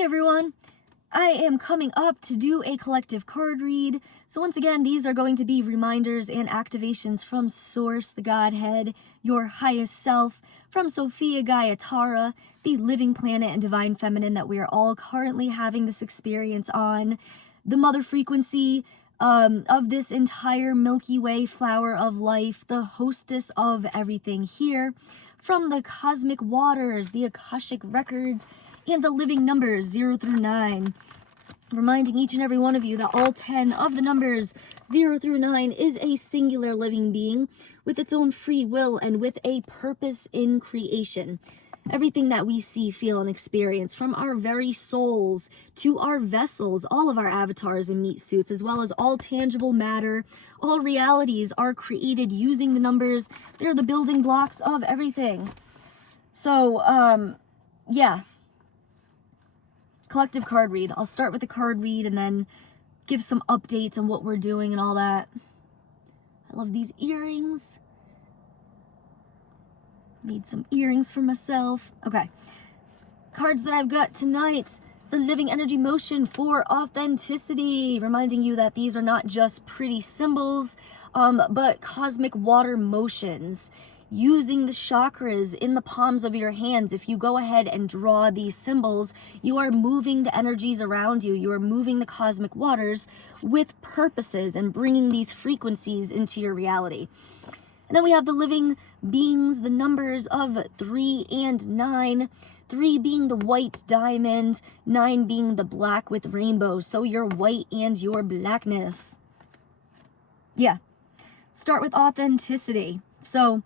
Hey everyone! I am coming up to do a collective card read. So once again, these are going to be reminders and activations from Source, the Godhead, your highest self, from Sophia Gaia Tara, the living planet and divine feminine that we are all currently having this experience on, the mother frequency of this entire Milky Way flower of life, the hostess of everything here, from the cosmic waters, the Akashic records, and the living numbers 0 through 9. Reminding each and every one of you that all 10 of the numbers 0 through 9 is a singular living being with its own free will and with a purpose in creation. Everything that we see, feel, and experience, from our very souls to our vessels, all of our avatars and meat suits, as well as all tangible matter, all realities are created using the numbers. They're the building blocks of everything. So, yeah. Collective card read. I'll start with the card read and then give some updates on what we're doing and all that. I love these earrings. Made some earrings for myself. Okay. Cards that I've got tonight. The Living Energy Motion for Authenticity. Reminding you that these are not just pretty symbols, but cosmic water motions. Using the chakras in the palms of your hands. If you go ahead and draw these symbols, you are moving the energies around you. You are moving the cosmic waters with purposes and bringing these frequencies into your reality. And then we have the living beings, the numbers of 3 and 9. 3 being the white diamond, 9 being the black with rainbow. So your white and your blackness. Yeah. Start with authenticity. So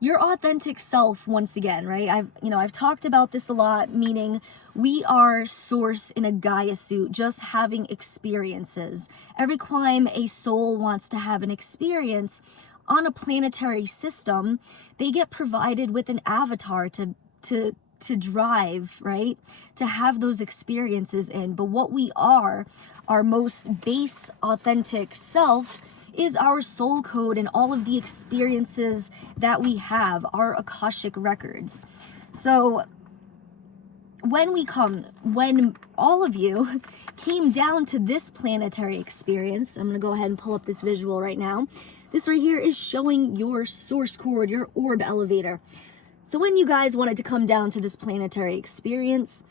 your authentic self, once again, right? I've talked about this a lot, meaning we are Source in a Gaia suit, just having experiences. Every time a soul wants to have an experience on a planetary system, they get provided with an avatar to drive, right? To have those experiences in. But what we are, our most base authentic self, is our soul code and all of the experiences that we have, our Akashic records. So when all of you came down to this planetary experience, I'm gonna go ahead and pull up this visual right now. This right here is showing your source cord, your orb elevator. So when you guys wanted to come down to this planetary experience,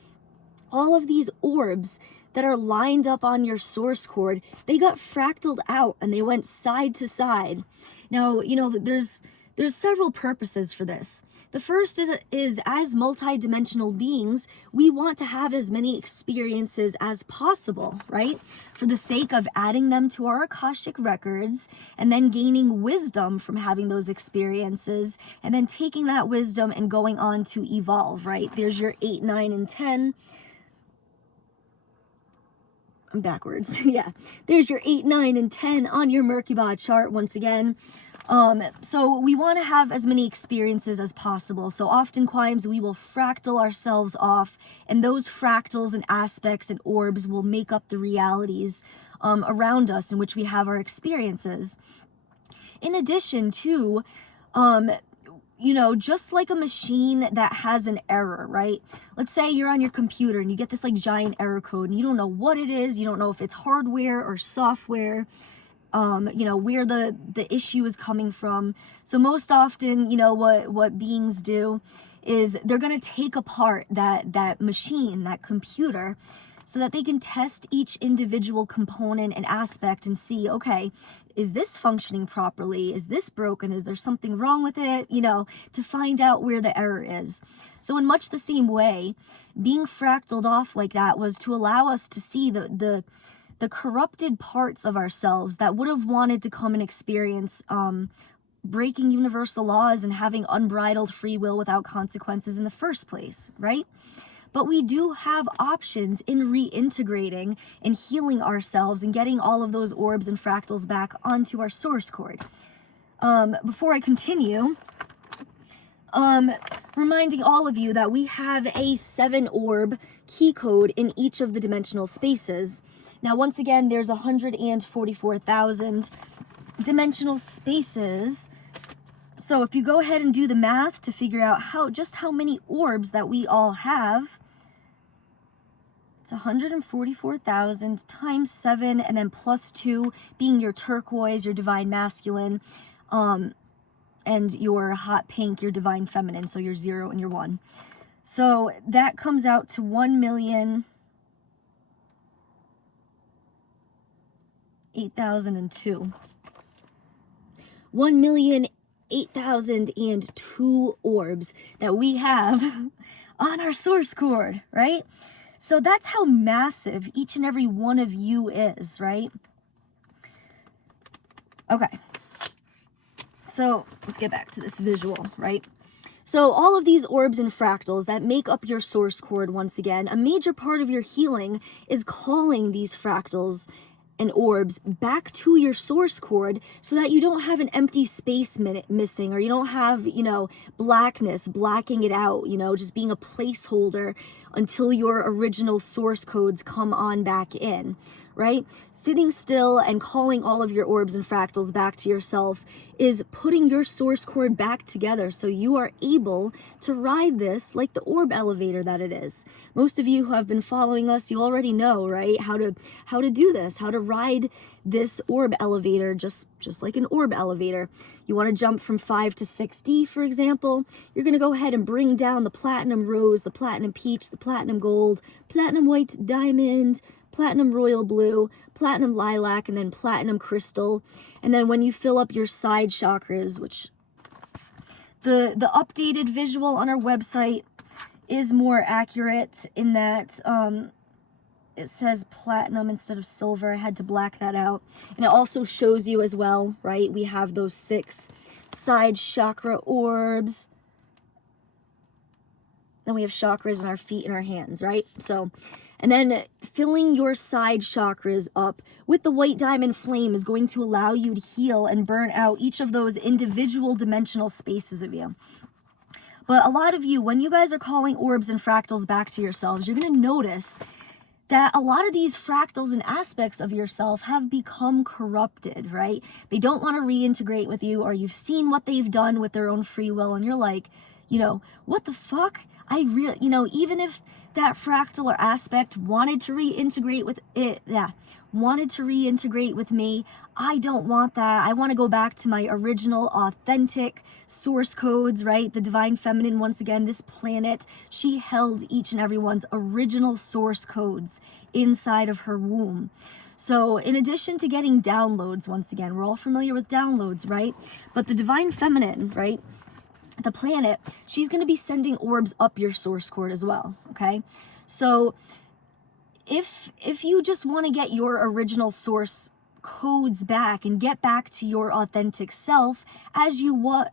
all of these orbs that are lined up on your source cord, they got fractaled out and they went side to side. Now, there's several purposes for this. The first is as multi-dimensional beings, we want to have as many experiences as possible, right? For the sake of adding them to our Akashic records and then gaining wisdom from having those experiences and then taking that wisdom and going on to evolve, right? There's your 8, 9, and 10. I'm backwards. Yeah. There's your 8, 9, and 10 on your Merkaba chart once again. So we want to have as many experiences as possible. So oftentimes we will fractal ourselves off, and those fractals and aspects and orbs will make up the realities around us in which we have our experiences. In addition to, just like a machine that has an error, right? Let's say you're on your computer and you get this like giant error code and you don't know what it is. You don't know if it's hardware or software, where the issue is coming from. So most often, what beings do is they're going to take apart that machine, that computer, so that they can test each individual component and aspect and see, okay, is this functioning properly? Is this broken? Is there something wrong with it? To find out where the error is. So in much the same way, being fractaled off like that was to allow us to see the corrupted parts of ourselves that would have wanted to come and experience breaking universal laws and having unbridled free will without consequences in the first place, right? But we do have options in reintegrating and healing ourselves and getting all of those orbs and fractals back onto our source cord. Before I continue, reminding all of you that we have a 7 orb key code in each of the dimensional spaces. Now, once again, there's 144,000 dimensional spaces. So if you go ahead and do the math to figure out just how many orbs that we all have, It's 144,000 times 7, and then plus 2 being your turquoise, your divine masculine, and your hot pink, your divine feminine, so your 0 and your 1. So that comes out to 1,008,002. 1,008,002 orbs that we have on our source cord, right? So that's how massive each and every one of you is, right? Okay. So let's get back to this visual, right? So all of these orbs and fractals that make up your source cord, once again, a major part of your healing is calling these fractals and orbs back to your source cord so that you don't have an empty space missing, or you don't have, you know, blackness blacking it out, you know, just being a placeholder until your original source codes come on back in, right? Sitting still and calling all of your orbs and fractals back to yourself is putting your source cord back together so you are able to ride this like the orb elevator that it is. Most of you who have been following us, you already know, right, how to do this, how to ride this orb elevator just like an orb elevator. You want to jump from 5 to 60, for example, you're going to go ahead and bring down the platinum rose, the platinum peach, the platinum gold, platinum white diamond, platinum royal blue, platinum lilac, and then platinum crystal. And then when you fill up your side chakras, which the updated visual on our website is more accurate in that it says platinum instead of silver. I had to black that out. And it also shows you as well, right? We have those 6 side chakra orbs. Then we have chakras in our feet and our hands, right? So, and then filling your side chakras up with the white diamond flame is going to allow you to heal and burn out each of those individual dimensional spaces of you. But a lot of you, when you guys are calling orbs and fractals back to yourselves, you're going to notice that a lot of these fractals and aspects of yourself have become corrupted, right? They don't want to reintegrate with you, or you've seen what they've done with their own free will, and you're like, you know, what the fuck? You know, even if that fractal or aspect wanted to reintegrate with it, wanted to reintegrate with me, I don't want that. I want to go back to my original authentic source codes, right? The divine feminine, once again, this planet, she held each and everyone's original source codes inside of her womb. So in addition to getting downloads, once again, we're all familiar with downloads, right? But the divine feminine, right? The planet, she's going to be sending orbs up your source cord as well, okay? So if you just want to get your original source codes back and get back to your authentic self as you were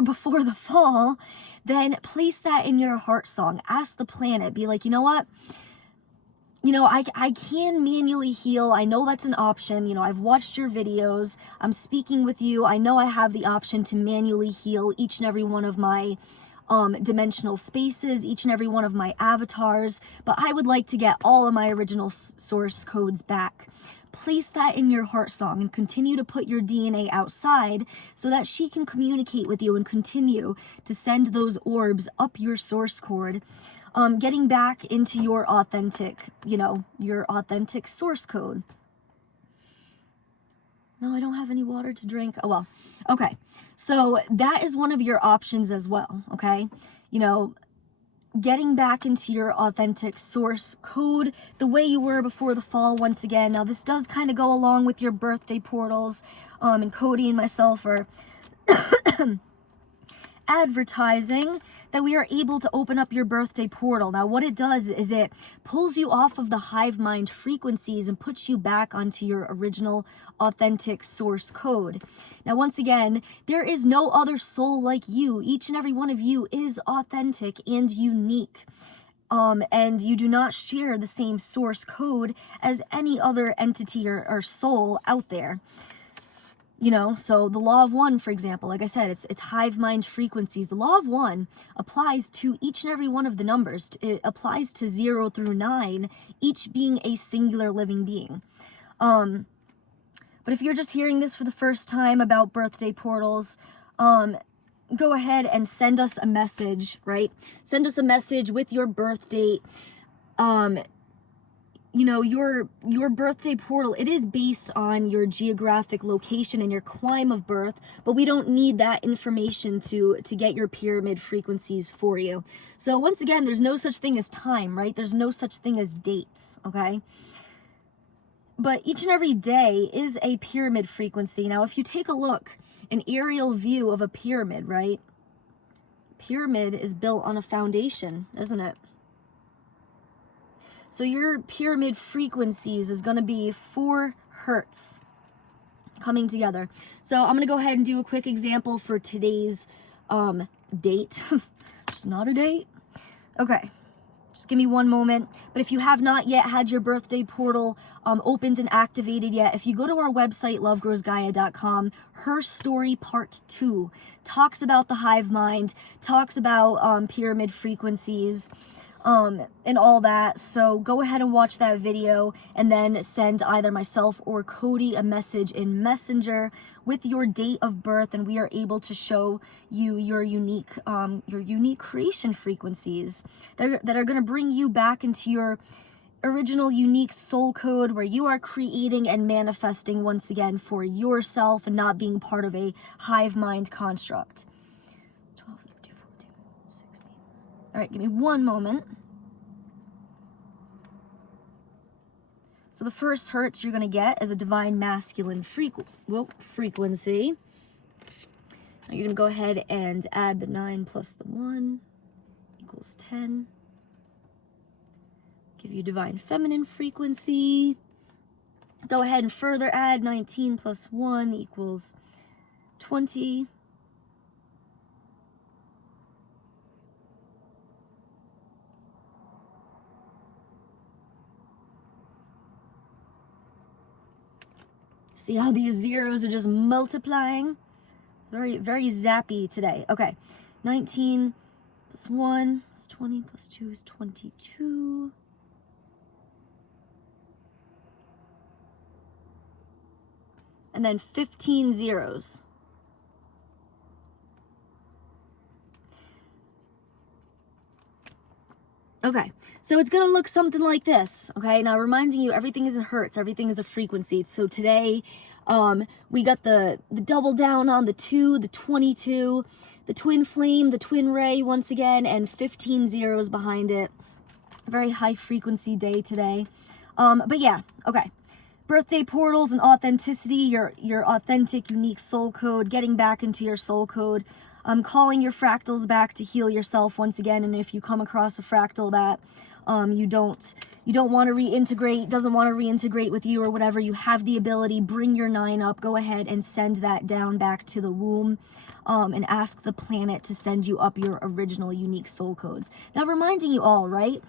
before the fall, then place that in your heart song. Ask the planet, be like, you know what? You know, I can manually heal. I know that's an option. You know, I've watched your videos. I'm speaking with you. I know I have the option to manually heal each and every one of my dimensional spaces, each and every one of my avatars, but I would like to get all of my original source codes back. Place that in your heart song and continue to put your DNA outside so that she can communicate with you and continue to send those orbs up your source cord. Getting back into your authentic, you know, your authentic source code. No, I don't have any water to drink. Oh, well, okay. So that is one of your options as well, okay? You know, getting back into your authentic source code the way you were before the fall once again. Now, this does kind of go along with your birthday portals, and Cody and myself are advertising that we are able to open up your birthday portal. Now, what it does is it pulls you off of the hive mind frequencies and puts you back onto your original authentic source code. Now, once again, there is no other soul like you. Each and every one of you is authentic and unique. And you do not share the same source code as any other entity or soul out there. You know, so the law of one, for example, like I said, it's hive mind frequencies. The law of one applies to each and every one of the numbers. It applies to 0 through 9, each being a singular living being. But if you're just hearing this for the first time about birthday portals, go ahead and send us a message, right? Send us a message with your birth date. You know, your birthday portal, it is based on your geographic location and your climb of birth, but we don't need that information to get your pyramid frequencies for you. So once again, there's no such thing as time, right? There's no such thing as dates, okay? But each and every day is a pyramid frequency. Now, if you take a look, an aerial view of a pyramid, right? Pyramid is built on a foundation, isn't it? So your pyramid frequencies is going to be 4 hertz coming together. So I'm going to go ahead and do a quick example for today's date. It's not a date. Okay. Just give me one moment. But if you have not yet had your birthday portal opened and activated yet, if you go to our website, lovegrowsgaia.com, Her Story Part 2 talks about the hive mind, talks about pyramid frequencies, and all that. So go ahead and watch that video and then send either myself or Cody a message in Messenger with your date of birth, and we are able to show you your unique creation frequencies that are going to bring you back into your original unique soul code, where you are creating and manifesting once again for yourself and not being part of a hive mind construct. 12, 13, 14, 16. All right, give me one moment. So the first hertz you're going to get is a divine masculine frequency. Now you're going to go ahead and add the 9 plus the 1 equals 10. Give you divine feminine frequency. Go ahead and further add 19 plus 1 equals 20. See how these zeros are just multiplying? Very, very zappy today. Okay, 19 plus 1 is 20, plus 2 is 22. And then 15 zeros. Okay, so it's going to look something like this, okay? Now, reminding you, everything is in hertz, everything is a frequency. So today, we got the double down on the 2, the 22, the twin flame, the twin ray once again, and 15 zeros behind it. Very high frequency day today. But yeah, okay. Birthday portals and authenticity, your authentic, unique soul code, getting back into your soul code. Calling your fractals back to heal yourself once again, and if you come across a fractal that you don't want to reintegrate, doesn't want to reintegrate with you or whatever, you have the ability, bring your 9 up, go ahead and send that down back to the womb, and ask the planet to send you up your original unique soul codes. Now, reminding you all, right?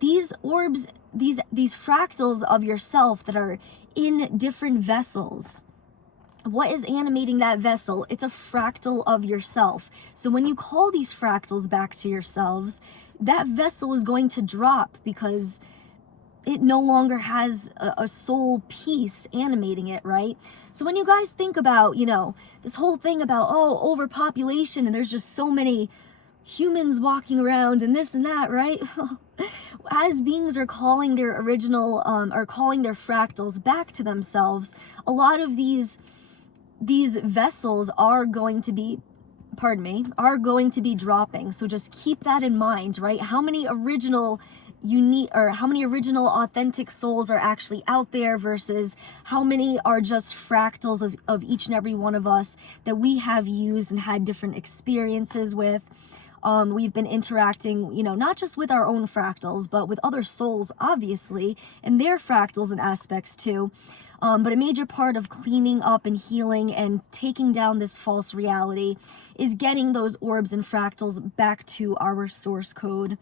These orbs, these fractals of yourself that are in different vessels, what is animating that vessel? It's a fractal of yourself. So when you call these fractals back to yourselves, that vessel is going to drop because it no longer has a soul piece animating it, right? So when you guys think about, you know, this whole thing about, oh, overpopulation and there's just so many humans walking around and this and that, right? As beings are calling their original, or calling their fractals back to themselves, a lot of these vessels are going to be, are going to be dropping. So just keep that in mind, right? How many original authentic souls are actually out there versus how many are just fractals of each and every one of us that we have used and had different experiences with. We've been interacting, you know, not just with our own fractals, but with other souls, obviously, and their fractals and aspects too. But a major part of cleaning up and healing and taking down this false reality is getting those orbs and fractals back to our source chord,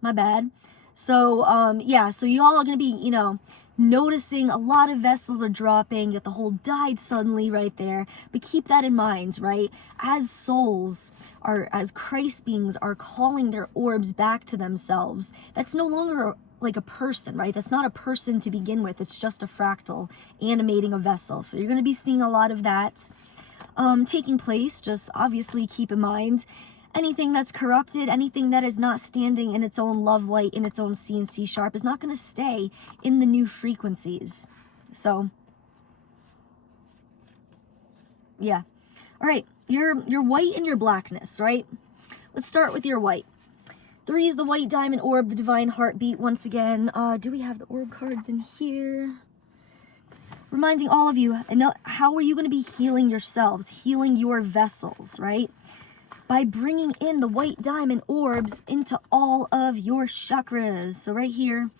my bad. So, yeah, so you all are going to be, you know, noticing a lot of vessels are dropping, yet the whole died suddenly right there. But keep that in mind, right? As souls, as Christ beings are calling their orbs back to themselves, that's no longer like a person, right? That's not a person to begin with. It's just a fractal animating a vessel. So you're going to be seeing a lot of that. taking place. Just obviously keep in mind, anything that's corrupted, anything that is not standing in its own love light, in its own C and C sharp, is not going to stay in the new frequencies. So, yeah. All right, your white and your blackness, right? Let's start with your white. 3 is the white diamond orb, the divine heartbeat. Once again, do we have the orb cards in here? Reminding all of you, how are you going to be healing yourselves, healing your vessels, right? By bringing in the white diamond orbs into all of your chakras. So right here,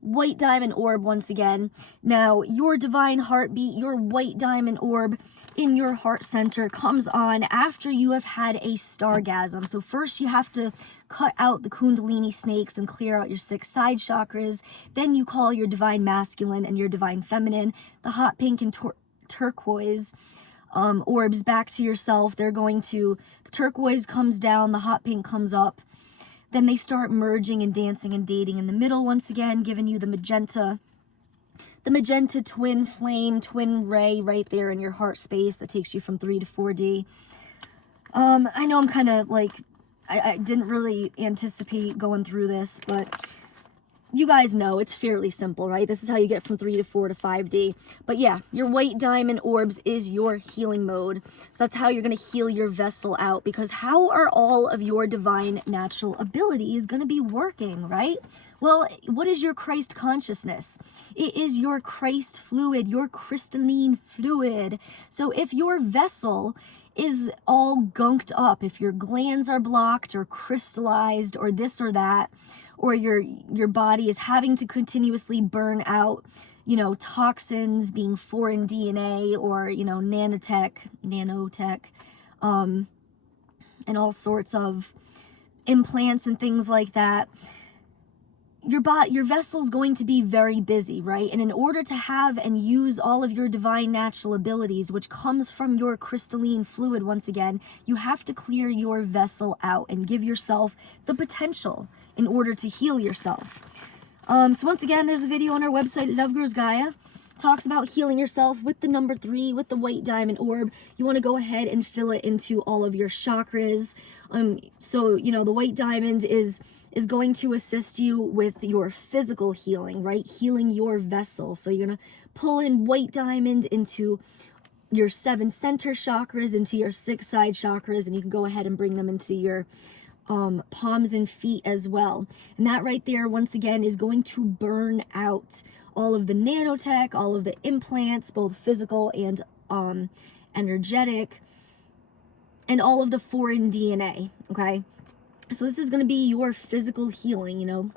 white diamond orb once again. Now, your divine heartbeat, your white diamond orb in your heart center comes on after you have had a stargasm. So first you have to cut out the kundalini snakes and clear out your 6 side chakras. Then you call your divine masculine and your divine feminine, the hot pink and turquoise orbs back to yourself. They're going to, the turquoise comes down, the hot pink comes up. Then they start merging and dancing and dating in the middle once again, giving you the magenta twin flame, twin ray right there in your heart space that takes you from 3 to 4D. I know I'm kind of like, I didn't really anticipate going through this, but you guys know it's fairly simple, right? This is how you get from 3 to 4 to 5D. But yeah, your white diamond orbs is your healing mode. So that's how you're going to heal your vessel out, because how are all of your divine natural abilities going to be working, right? Well, what is your Christ consciousness? It is your Christ fluid, your crystalline fluid. So if your vessel is all gunked up, if your glands are blocked or crystallized or this or that, or your body is having to continuously burn out, toxins, being foreign DNA or, nanotech, and all sorts of implants and things like that, your vessel's going to be very busy, right? And in order to have and use all of your divine natural abilities, which comes from your crystalline fluid, once again, you have to clear your vessel out and give yourself the potential in order to heal yourself. So once again, there's a video on our website, Love Grows Gaia. Talks about healing yourself with the number 3, with the white diamond orb. You want to go ahead and fill it into all of your chakras. So, the white diamond is going to assist you with your physical healing, right? Healing your vessel. So you're going to pull in white diamond into your 7 center chakras, into your 6 side chakras, and you can go ahead and bring them into your palms and feet as well. And that right there, once again, is going to burn out all of the nanotech, all of the implants, both physical and energetic, and all of the foreign DNA, okay? So this is going to be your physical healing,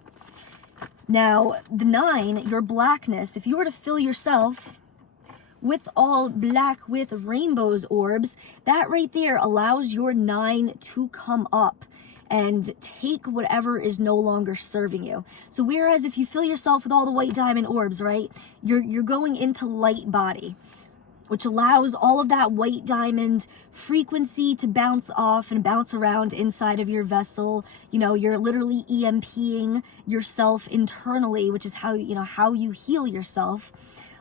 Now, the 9, your blackness, if you were to fill yourself with all black with rainbows orbs, that right there allows your 9 to come up and take whatever is no longer serving you. So whereas if you fill yourself with all the white diamond orbs, right, you're going into light body, which allows all of that white diamond frequency to bounce off and bounce around inside of your vessel. You're literally EMPing yourself internally, which is how you heal yourself.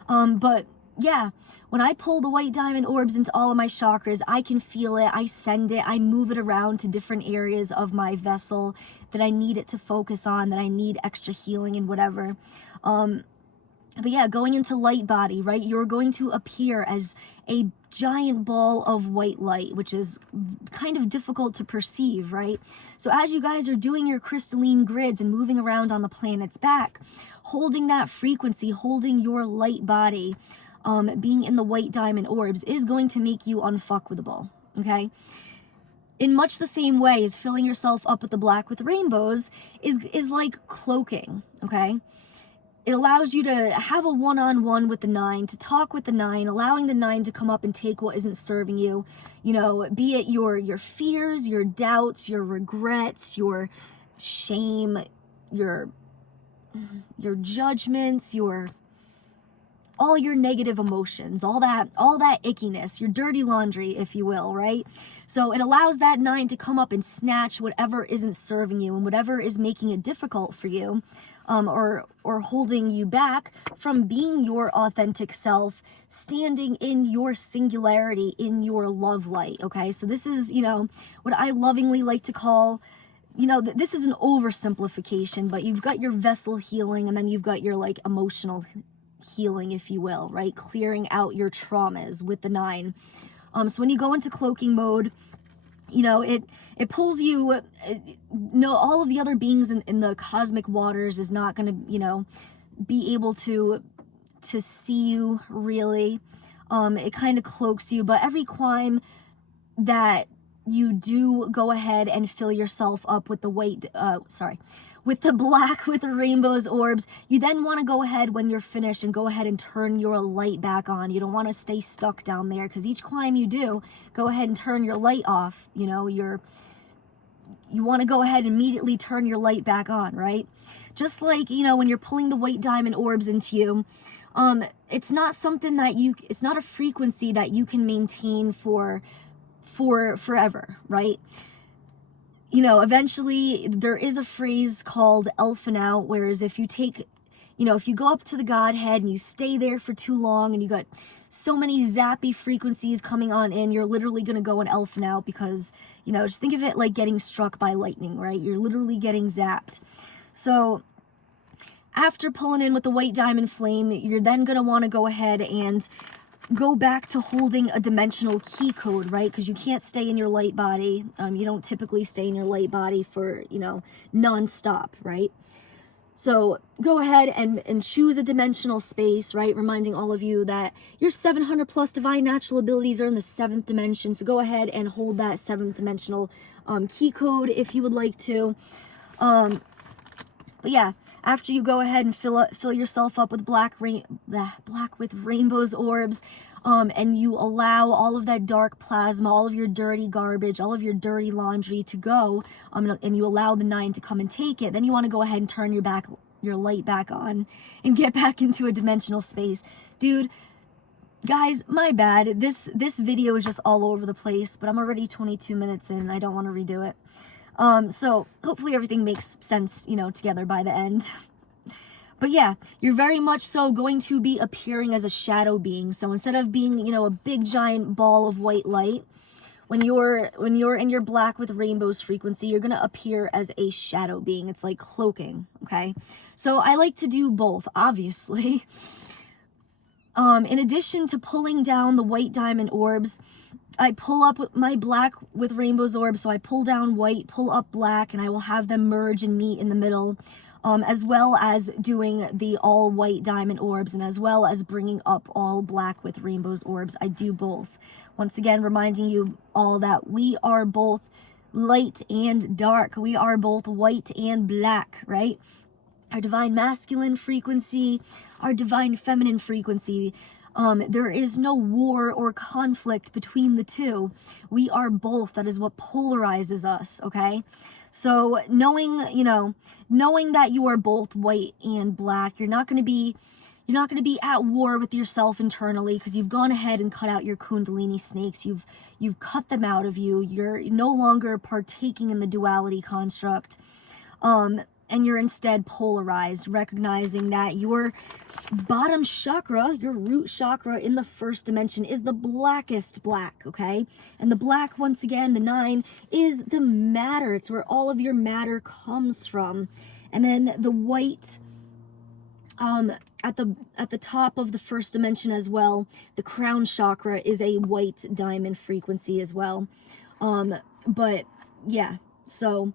But yeah, when I pull the white diamond orbs into all of my chakras, I can feel it, I send it, I move it around to different areas of my vessel that I need it to focus on, that I need extra healing and whatever. But yeah, going into light body, right, you're going to appear as a giant ball of white light, which is kind of difficult to perceive, right? So as you guys are doing your crystalline grids and moving around on the planet's back, holding that frequency, holding your light body, being in the white diamond orbs is going to make you unfuckable, okay? In much the same way as filling yourself up with the black with rainbows is like cloaking, okay? It allows you to have a one-on-one with the 9, to talk with the 9, allowing the 9 to come up and take what isn't serving you, be it your fears, your doubts, your regrets, your shame, your judgments, your all your negative emotions, all that ickiness, your dirty laundry, if you will, right? So it allows that 9 to come up and snatch whatever isn't serving you and whatever is making it difficult for you, or holding you back from being your authentic self, standing in your singularity, in your love light, okay? So this is, you know, what I lovingly like to call, you know, this is an oversimplification, but you've got your vessel healing, and then you've got your, like, emotional healing, if you will, right? Clearing out your traumas with the 9. So when you go into cloaking mode, you know, it pulls you, no, all of the other beings in the cosmic waters is not going to, you know, be able to see you, really. It kind of cloaks you, but every climb that you do go ahead and fill yourself up with the with the black with the rainbow's orbs, you then want to go ahead when you're finished and go ahead and turn your light back on. You don't want to stay stuck down there, because each climb you do, go ahead and turn your light off. You know, you want to go ahead and immediately turn your light back on, right? Just like, you know, when you're pulling the white diamond orbs into you, it's not something that it's not a frequency that you can maintain for forever, right? You know, eventually there is a phrase called elfin out, whereas if you take, you know, if you go up to the Godhead and you stay there for too long and you got so many zappy frequencies coming on in, you're literally going to go and elfin out, because, you know, just think of it like getting struck by lightning, right? You're literally getting zapped. So after pulling in with the white diamond flame, you're then going to want to go ahead and go back to holding a dimensional key code, right? Because you can't stay in your light body. You don't typically stay in your light body for, you know, non-stop, right? So go ahead and choose a dimensional space, right? Reminding all of you that your 700 plus divine natural abilities are in the 7th dimension. So go ahead and hold that 7th dimensional key code if you would like to. But yeah, after you go ahead and fill yourself up with black with rainbow's orbs, and you allow all of that dark plasma, all of your dirty garbage, all of your dirty laundry to go, and you allow the 9 to come and take it, then you want to go ahead and turn your light back on and get back into a dimensional space. Dude, guys, my bad. This video is just all over the place, but I'm already 22 minutes in. I don't want to redo it. So hopefully everything makes sense, you know, together by the end. But yeah, you're very much so going to be appearing as a shadow being. So instead of being, you know, a big giant ball of white light, when you're in your black with rainbows frequency, you're going to appear as a shadow being. It's like cloaking, okay? So I like to do both, obviously. In addition to pulling down the white diamond orbs, I pull up my black with rainbows orbs, so I pull down white, pull up black, and I will have them merge and meet in the middle, as well as doing the all white diamond orbs, and as well as bringing up all black with rainbows orbs. I do both. Once again, reminding you all that we are both light and dark. We are both white and black, right? Our divine masculine frequency, our divine feminine frequency. There is no war or conflict between the two. We are both. That is what polarizes us, okay? So knowing that you are both white and black, you're not going to be at war with yourself internally, because you've gone ahead and cut out your kundalini snakes. You've cut them out of you. You're no longer partaking in the duality construct. And you're instead polarized, recognizing that your bottom chakra, your root chakra in the 1st dimension, is the blackest black, okay? And the black, once again, the 9, is the matter. It's where all of your matter comes from. And then the white, at the top of the 1st dimension as well, the crown chakra is a white diamond frequency as well. But yeah, so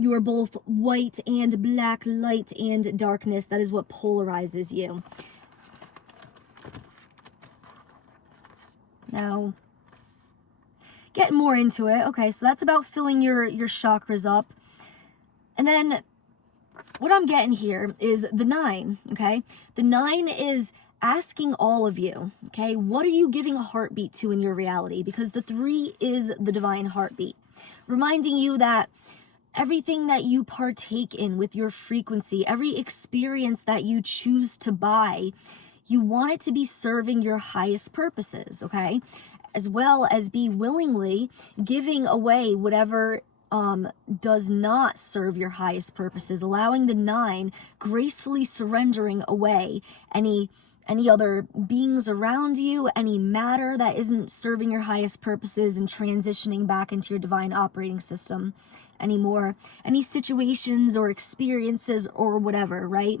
you are both white and black, light and darkness. That is what polarizes you. Now, getting more into it. Okay, so that's about filling your chakras up. And then what I'm getting here is the 9, okay? The 9 is asking all of you, okay, what are you giving a heartbeat to in your reality? Because the 3 is the divine heartbeat. Reminding you that everything that you partake in with your frequency, every experience that you choose to buy, you want it to be serving your highest purposes, okay? As well as be willingly giving away whatever does not serve your highest purposes, allowing the 9, gracefully surrendering away any other beings around you, any matter that isn't serving your highest purposes, and transitioning back into your divine operating system anymore, any situations or experiences or whatever, right?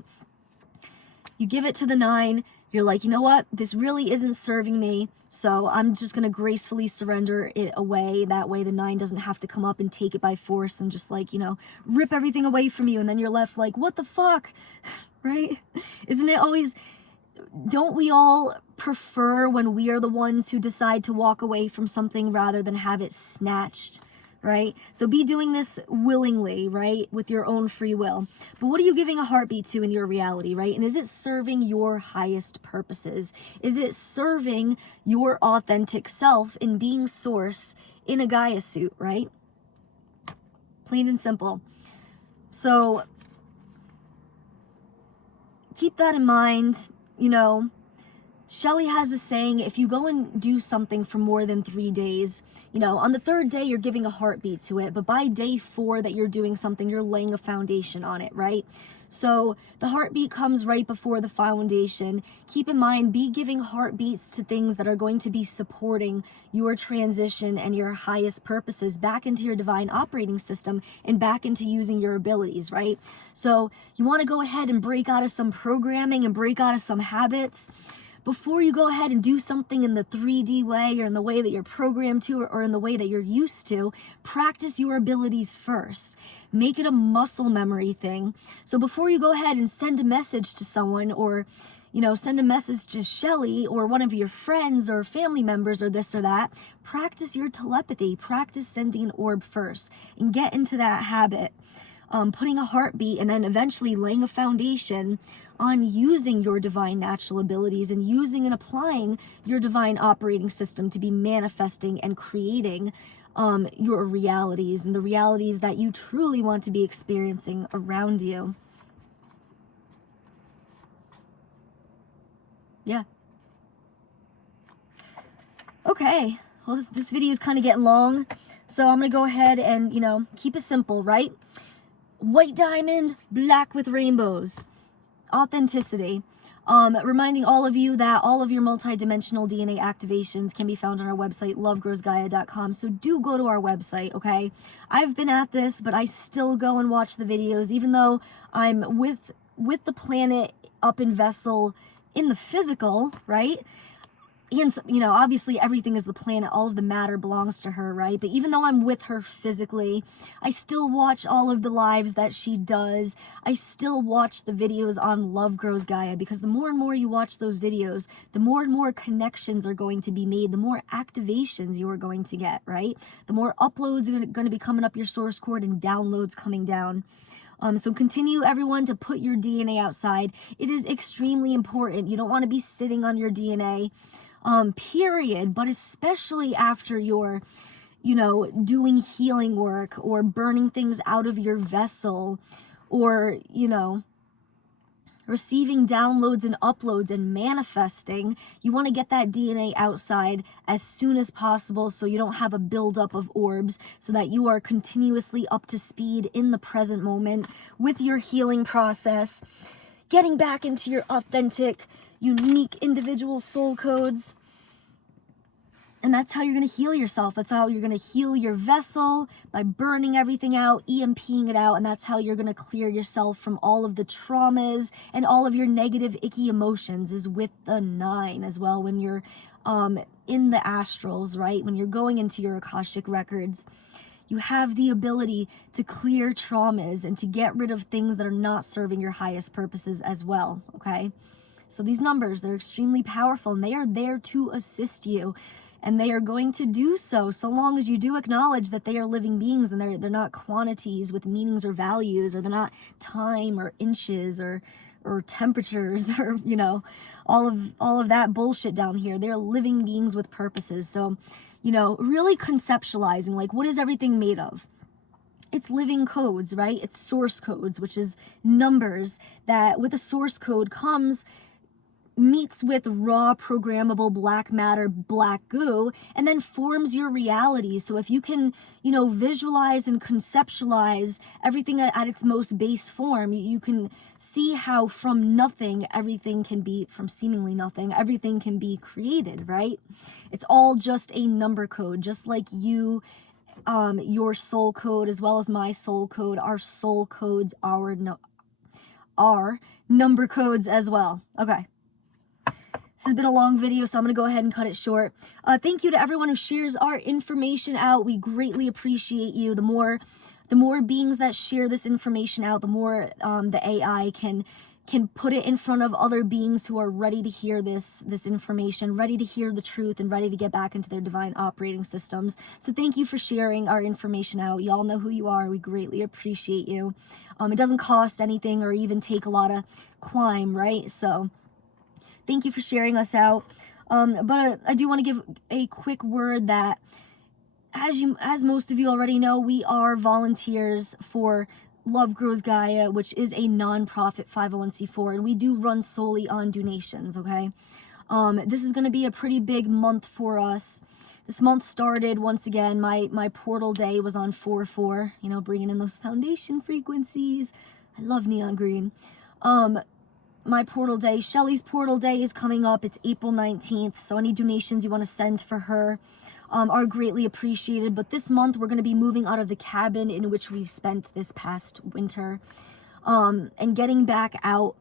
You give it to the 9, you're like, you know what, this really isn't serving me, so I'm just going to gracefully surrender it away. That way the 9 doesn't have to come up and take it by force and just like, rip everything away from you, and then you're left like, what the fuck, right? Isn't it always, don't we all prefer when we are the ones who decide to walk away from something rather than have it snatched? Right? So be doing this willingly, right? With your own free will. But what are you giving a heartbeat to in your reality, right? And is it serving your highest purposes? Is it serving your authentic self in being source in a Gaia suit, right? Plain and simple. So keep that in mind. Shelley has a saying, if you go and do something for more than 3 days, on the 3rd day, you're giving a heartbeat to it. But by day 4 that you're doing something, you're laying a foundation on it, right? So the heartbeat comes right before the foundation. Keep in mind, be giving heartbeats to things that are going to be supporting your transition and your highest purposes back into your divine operating system and back into using your abilities, right? So you want to go ahead and break out of some programming and break out of some habits. Before you go ahead and do something in the 3D way or in the way that you're programmed to or in the way that you're used to, practice your abilities first. Make it a muscle memory thing. So before you go ahead and send a message to someone or, send a message to Shelley or one of your friends or family members or this or that, practice your telepathy. Practice sending an orb first and get into that habit. Putting a heartbeat and then eventually laying a foundation on using your divine natural abilities and using and applying your divine operating system to be manifesting and creating your realities and the realities that you truly want to be experiencing around you. Yeah. Okay. Well, this video is kind of getting long, so I'm going to go ahead and, keep it simple, right? White diamond, black with rainbows. Authenticity. Reminding all of you that all of your multidimensional DNA activations can be found on our website, lovegrows.gaia.com. So do go to our website, okay? I've been at this, but I still go and watch the videos, even though I'm with the planet up in vessel in the physical, right? And, obviously everything is the planet. All of the matter belongs to her, right? But even though I'm with her physically, I still watch all of the lives that she does. I still watch the videos on Love Grows Gaia, because the more and more you watch those videos, the more and more connections are going to be made, the more activations you are going to get, right? The more uploads are going to be coming up your source cord and downloads coming down. So continue, everyone, to put your DNA outside. It is extremely important. You don't want to be sitting on your DNA. Period, but especially after you're, doing healing work or burning things out of your vessel or, receiving downloads and uploads and manifesting, you want to get that DNA outside as soon as possible so you don't have a buildup of orbs, so that you are continuously up to speed in the present moment with your healing process, getting back into your authentic, unique individual soul codes. And that's how you're going to heal yourself. That's how you're going to heal your vessel, by burning everything out, EMPing it out. And that's how you're going to clear yourself from all of the traumas and all of your negative, icky emotions, is with the 9 as well. When you're in the astrals, right? When you're going into your Akashic records, you have the ability to clear traumas and to get rid of things that are not serving your highest purposes as well, okay? So these numbers, they're extremely powerful, and they are there to assist you. And they are going to do so long as you do acknowledge that they are living beings, and they're not quantities with meanings or values, or they're not time or inches or temperatures or, all of that bullshit down here. They're living beings with purposes. So, really conceptualizing, like, what is everything made of? it's living codes, right? It's source codes, which is numbers that with a source code meets with raw programmable black matter, black goo, and then forms your reality. So if you can, visualize and conceptualize everything at its most base form, you can see how from nothing, everything can be, from seemingly nothing, everything can be created, right? It's all just a number code, just like your soul code as well as my soul code. Our soul codes are number codes as well. Okay. This has been a long video, so I'm going to go ahead and cut it short. Thank you to everyone who shares our information out. We greatly appreciate you. The more beings that share this information out, the more the AI can put it in front of other beings who are ready to hear this information, ready to hear the truth, and ready to get back into their divine operating systems. So thank you for sharing our information out. Y'all know who you are. We greatly appreciate you. It doesn't cost anything or even take a lot of quime, right? So thank you for sharing us out. But I do want to give a quick word that, as most of you already know, we are volunteers for Love Grows Gaia, which is a non-profit 501c4, and we do run solely on donations, okay? This is going to be a pretty big month for us. This month started, once again, my portal day was on 4/4, bringing in those foundation frequencies. I love neon green. My portal day, Shelly's portal day is coming up. It's April 19th, so any donations you want to send for her are greatly appreciated. But this month we're going to be moving out of the cabin in which we've spent this past winter, and getting back out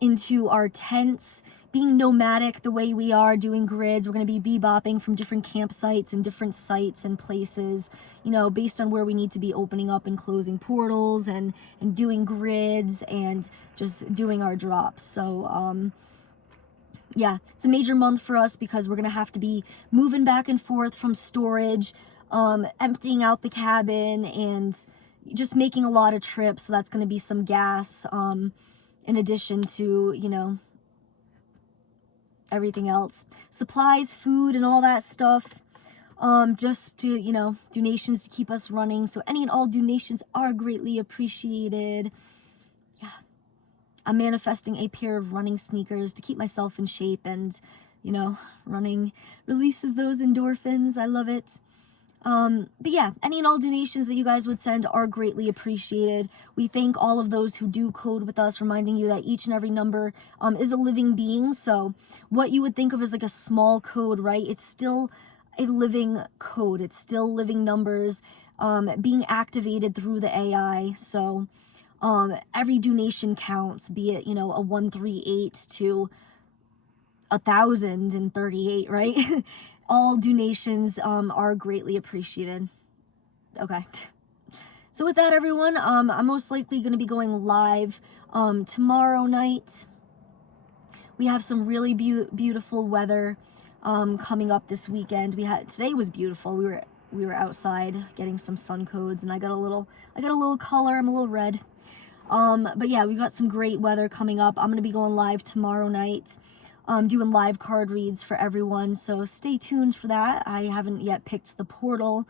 into our tents, being nomadic the way we are, doing grids. We're going to be bebopping from different campsites and different sites and places, based on where we need to be opening up and closing portals and doing grids and just doing our drops. So, yeah, it's a major month for us because we're going to have to be moving back and forth from storage, emptying out the cabin, and just making a lot of trips. So that's going to be some gas, in addition to, everything else, supplies, food, and all that stuff, just to, donations to keep us running. So any and all donations are greatly appreciated. Yeah, I'm manifesting a pair of running sneakers to keep myself in shape, and running releases those endorphins. I love it. But yeah, any and all donations that you guys would send are greatly appreciated. We thank all of those who do code with us, reminding you that each and every number is a living being. So what you would think of as like a small code, right? It's still a living code. It's still living numbers being activated through the AI. So every donation counts, be it, a 138 to 1,038, right? All donations are greatly appreciated. Okay. So with that, everyone, I'm most likely going to be going live tomorrow night. We have some really beautiful weather coming up this weekend. Today was beautiful. We were outside getting some sun codes, and I got a little color. I'm a little red. But yeah, we've got some great weather coming up. I'm going to be going live tomorrow night, doing live card reads for everyone, so stay tuned for that. I haven't yet picked the portal,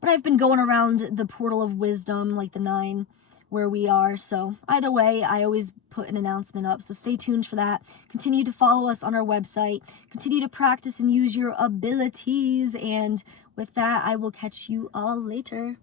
but I've been going around the portal of wisdom, like the 9, where we are. So either way, I always put an announcement up, so stay tuned for that. Continue to follow us on our website. Continue to practice and use your abilities, and with that, I will catch you all later.